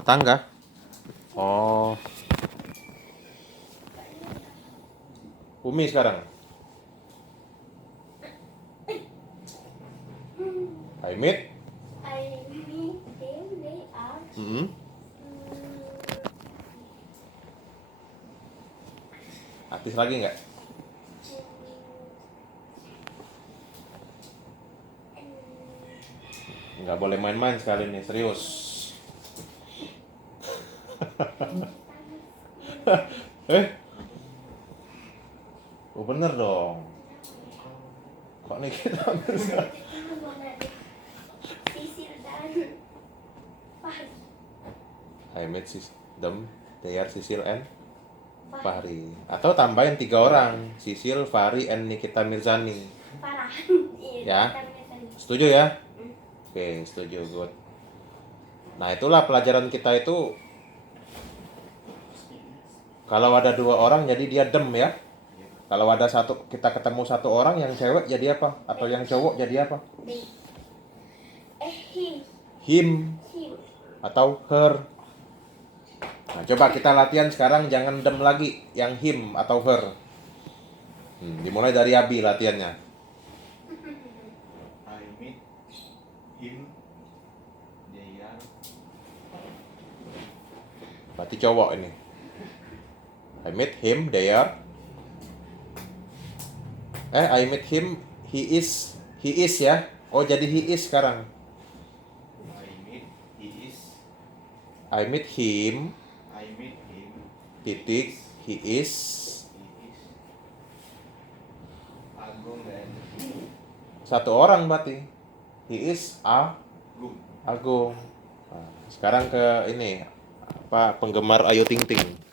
Tetangga. Oh. Umi sekarang. I meet him, they are. Artis lagi nggak? Nggak boleh main-main sekali nih, serius. Oh bener dong. Kok nih kita Sisil dan Fahri. I met them, they are Sisil and Fahri. Atau tambahin 3 orang, Sisil, Fahri, and Nikita Mirzani. Farah. Ya, setuju ya? Oke, setuju, good. Nah itulah pelajaran kita itu. Kalau ada 2 orang jadi dia dem ya. Kalau ada kita ketemu 1 orang yang cewek jadi apa? Atau yang cowok jadi apa? Him atau her. Nah coba kita latihan sekarang, jangan dem lagi yang him atau her. Dimulai dari Abi latihannya. I meet him, they are. Berarti cowok ini. I met him, they are. I met him, he is ya. Oh jadi he is sekarang. I meet him, titik, he is. Agung dan 1 orang berarti. He is Agung. Nah, sekarang ke ini, penggemar Ayu Ting Ting.